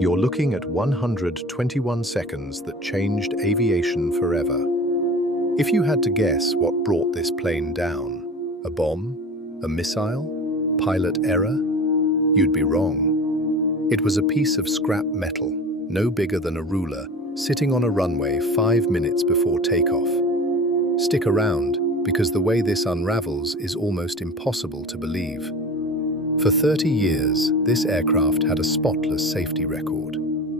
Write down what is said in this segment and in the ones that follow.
You're looking at 121 seconds that changed aviation forever. If you had to guess what brought this plane down, a bomb, a missile, pilot error, you'd be wrong. It was a piece of scrap metal, no bigger than a ruler, sitting on a runway 5 minutes before takeoff. Stick around, because the way this unravels is almost impossible to believe. For 30 years, this aircraft had a spotless safety record.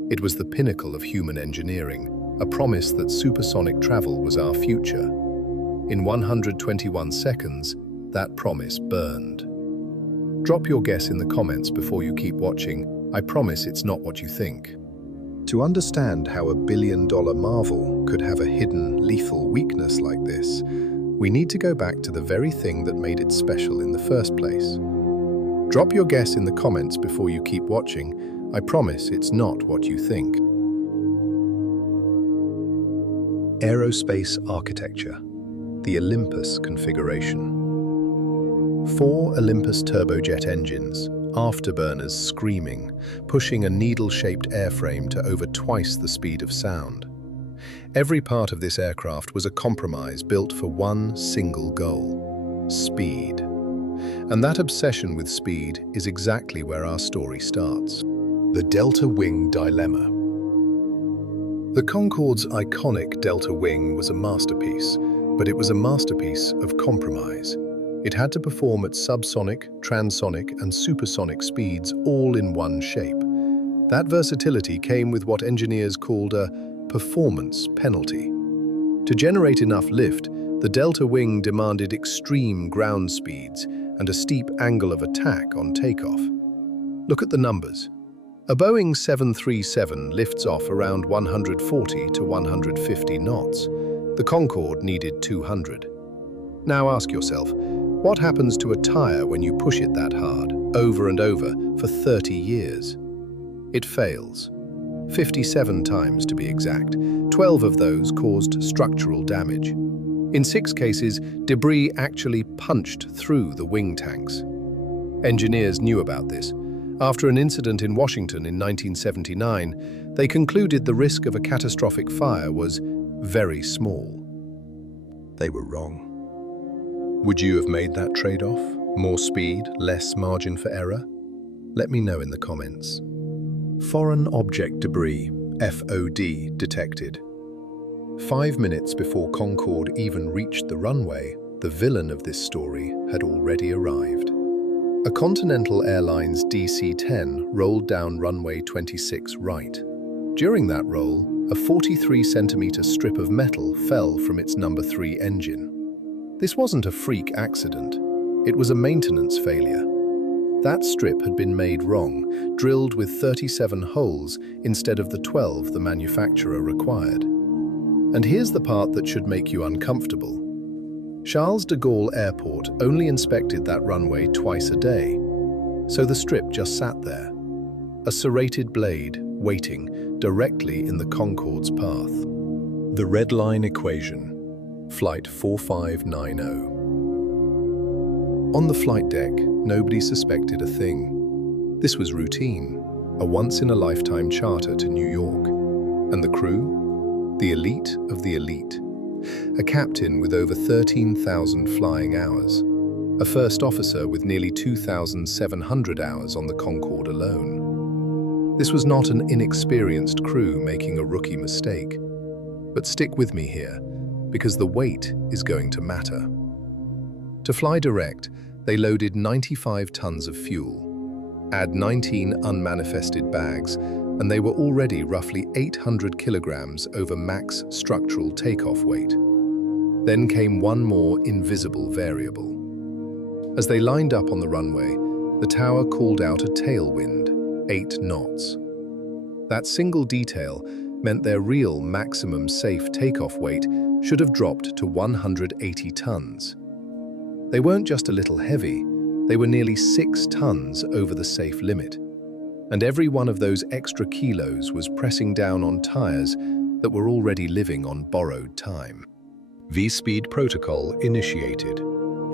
It was the pinnacle of human engineering, a promise that supersonic travel was our future. In 121 seconds, that promise burned. Drop your guess in the comments before you keep watching. I promise it's not what you think. To understand how a billion-dollar marvel could have a hidden, lethal weakness like this, we need to go back to the very thing that made it special in the first place. Drop your guess in the comments before you keep watching. I promise it's not what you think. Aerospace architecture, the Olympus configuration. 4 Olympus turbojet engines, afterburners screaming, pushing a needle-shaped airframe to over twice the speed of sound. Every part of this aircraft was a compromise built for one single goal: speed. And that obsession with speed is exactly where our story starts. The delta wing dilemma. The Concorde's iconic delta wing was a masterpiece, but it was a masterpiece of compromise. It had to perform at subsonic, transonic, and supersonic speeds all in one shape. That versatility came with what engineers called a performance penalty. To generate enough lift, the delta wing demanded extreme ground speeds and a steep angle of attack on takeoff. Look at the numbers. A Boeing 737 lifts off around 140 to 150 knots. The Concorde needed 200. Now ask yourself, what happens to a tire when you push it that hard, over and over, for 30 years? It fails. 57 times to be exact. 12 of those caused structural damage. In 6 cases, debris actually punched through the wing tanks. Engineers knew about this. After an incident in Washington in 1979, they concluded the risk of a catastrophic fire was very small. They were wrong. Would you have made that trade-off? More speed, less margin for error? Let me know in the comments. Foreign object debris, FOD, detected. 5 minutes before Concorde even reached the runway, the villain of this story had already arrived. A Continental Airlines DC-10 rolled down runway 26 right. During that roll, a 43-centimeter strip of metal fell from its number 3 engine. This wasn't a freak accident. It was a maintenance failure. That strip had been made wrong, drilled with 37 holes instead of the 12 the manufacturer required. And here's the part that should make you uncomfortable. Charles de Gaulle Airport only inspected that runway twice a day, so the strip just sat there, a serrated blade waiting directly in the Concorde's path. The red line equation, Flight 4590. On the flight deck, nobody suspected a thing. This was routine, a once-in-a-lifetime charter to New York. And the crew? The elite of the elite. A captain with over 13,000 flying hours. A first officer with nearly 2,700 hours on the Concorde alone. This was not an inexperienced crew making a rookie mistake. But stick with me here, because the weight is going to matter. To fly direct, they loaded 95 tons of fuel. Add 19 unmanifested bags, and they were already roughly 800 kilograms over max structural takeoff weight. Then came one more invisible variable. As they lined up on the runway, the tower called out a tailwind, 8 knots. That single detail meant their real maximum safe takeoff weight should have dropped to 180 tons. They weren't just a little heavy, they were nearly 6 tons over the safe limit. And every one of those extra kilos was pressing down on tires that were already living on borrowed time. V-speed protocol initiated,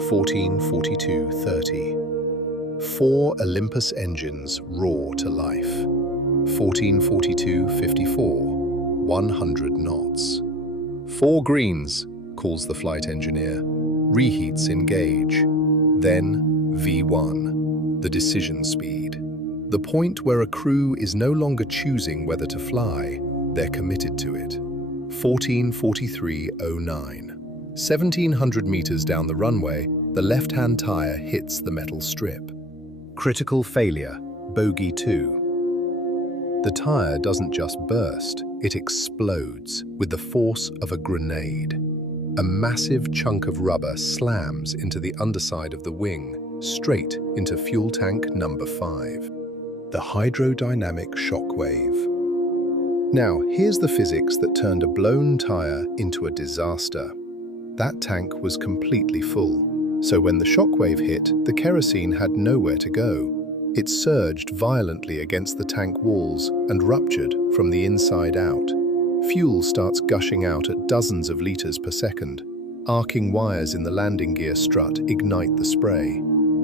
14:42:30. 4 Olympus engines roar to life. 1442.54, 100 knots. 4 greens, calls the flight engineer. Reheats engage. Then V1, the decision speed. The point where a crew is no longer choosing whether to fly, they're committed to it. 1443.09. 1,700 meters down the runway, the left-hand tire hits the metal strip. Critical failure, bogey 2. The tire doesn't just burst, it explodes with the force of a grenade. A massive chunk of rubber slams into the underside of the wing, straight into fuel tank number 5. The hydrodynamic shockwave. Now, here's the physics that turned a blown tire into a disaster. That tank was completely full, so when the shockwave hit, the kerosene had nowhere to go. It surged violently against the tank walls and ruptured from the inside out. Fuel starts gushing out at dozens of liters per second. Arcing wires in the landing gear strut ignite the spray.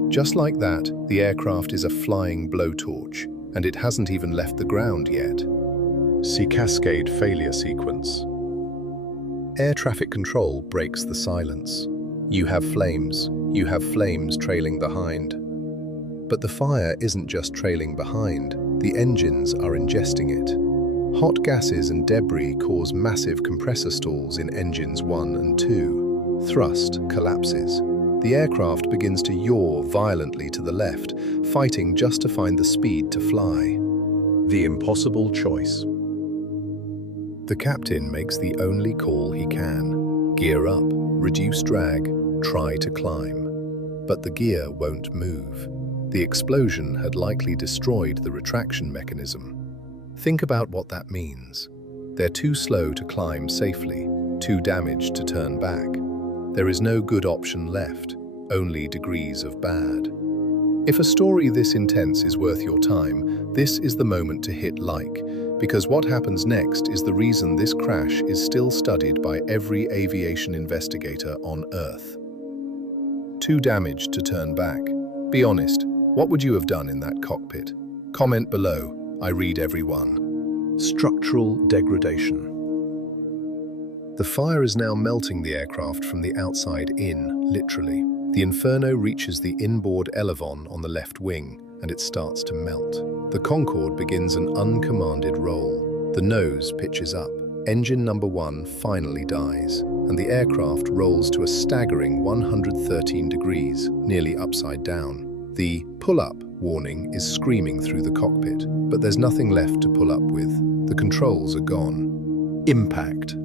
Just like that, the aircraft is a flying blowtorch, and it hasn't even left the ground yet. See cascade failure sequence. Air traffic control breaks the silence. You have flames trailing behind. But the fire isn't just trailing behind, the engines are ingesting it. Hot gases and debris cause massive compressor stalls in engines 1 and 2. Thrust collapses. The aircraft begins to yaw violently to the left, fighting just to find the speed to fly. The impossible choice. The captain makes the only call he can. Gear up, reduce drag, try to climb. But the gear won't move. The explosion had likely destroyed the retraction mechanism. Think about what that means. They're too slow to climb safely, too damaged to turn back. There is no good option left, only degrees of bad. If a story this intense is worth your time, this is the moment to hit like, because what happens next is the reason this crash is still studied by every aviation investigator on Earth. Too damaged to turn back. Be honest, what would you have done in that cockpit? Comment below, I read every one. Structural degradation. The fire is now melting the aircraft from the outside in, literally. The inferno reaches the inboard elevon on the left wing, and it starts to melt. The Concorde begins an uncommanded roll. The nose pitches up. Engine number 1 finally dies, and the aircraft rolls to a staggering 113 degrees, nearly upside down. The pull-up warning is screaming through the cockpit, but there's nothing left to pull up with. The controls are gone. Impact.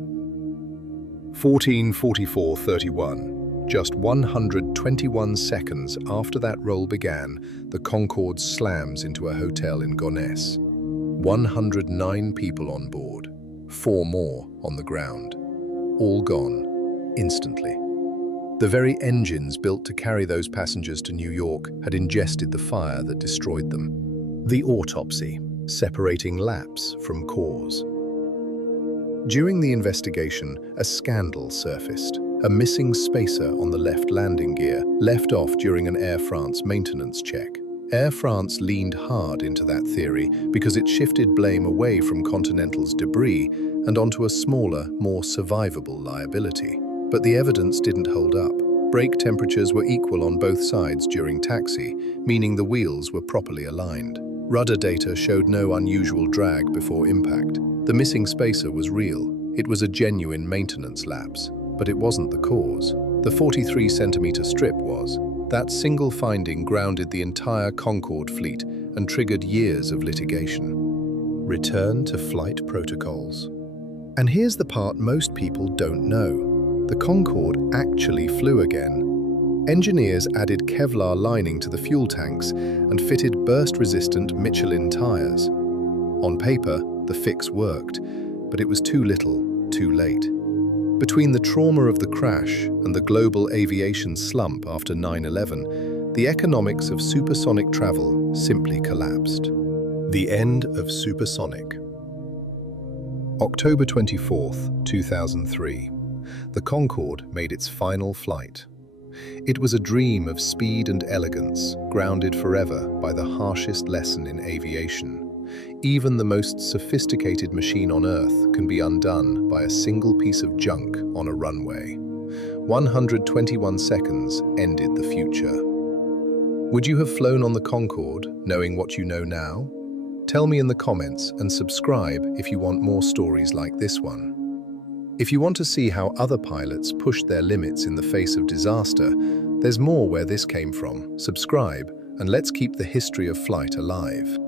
1444.31. Just 121 seconds after that roll began, the Concorde slams into a hotel in Gonesse. 109 people on board, 4 more on the ground. All gone, instantly. The very engines built to carry those passengers to New York had ingested the fire that destroyed them. The autopsy, separating lapse from cause. During the investigation, a scandal surfaced. A missing spacer on the left landing gear, left off during an Air France maintenance check. Air France leaned hard into that theory because it shifted blame away from Continental's debris and onto a smaller, more survivable liability. But the evidence didn't hold up. Brake temperatures were equal on both sides during taxi, meaning the wheels were properly aligned. Rudder data showed no unusual drag before impact. The missing spacer was real. It was a genuine maintenance lapse. But it wasn't the cause. The 43-centimeter strip was. That single finding grounded the entire Concorde fleet and triggered years of litigation. Return to flight protocols. And here's the part most people don't know. The Concorde actually flew again. Engineers added Kevlar lining to the fuel tanks and fitted burst-resistant Michelin tires. On paper, the fix worked, but it was too little, too late. Between the trauma of the crash and the global aviation slump after 9/11, the economics of supersonic travel simply collapsed. The end of supersonic. October 24th, 2003. The Concorde made its final flight. It was a dream of speed and elegance, grounded forever by the harshest lesson in aviation. Even the most sophisticated machine on Earth can be undone by a single piece of junk on a runway. 121 seconds ended the future. Would you have flown on the Concorde, knowing what you know now? Tell me in the comments and subscribe if you want more stories like this one. If you want to see how other pilots pushed their limits in the face of disaster, there's more where this came from. Subscribe, and let's keep the history of flight alive.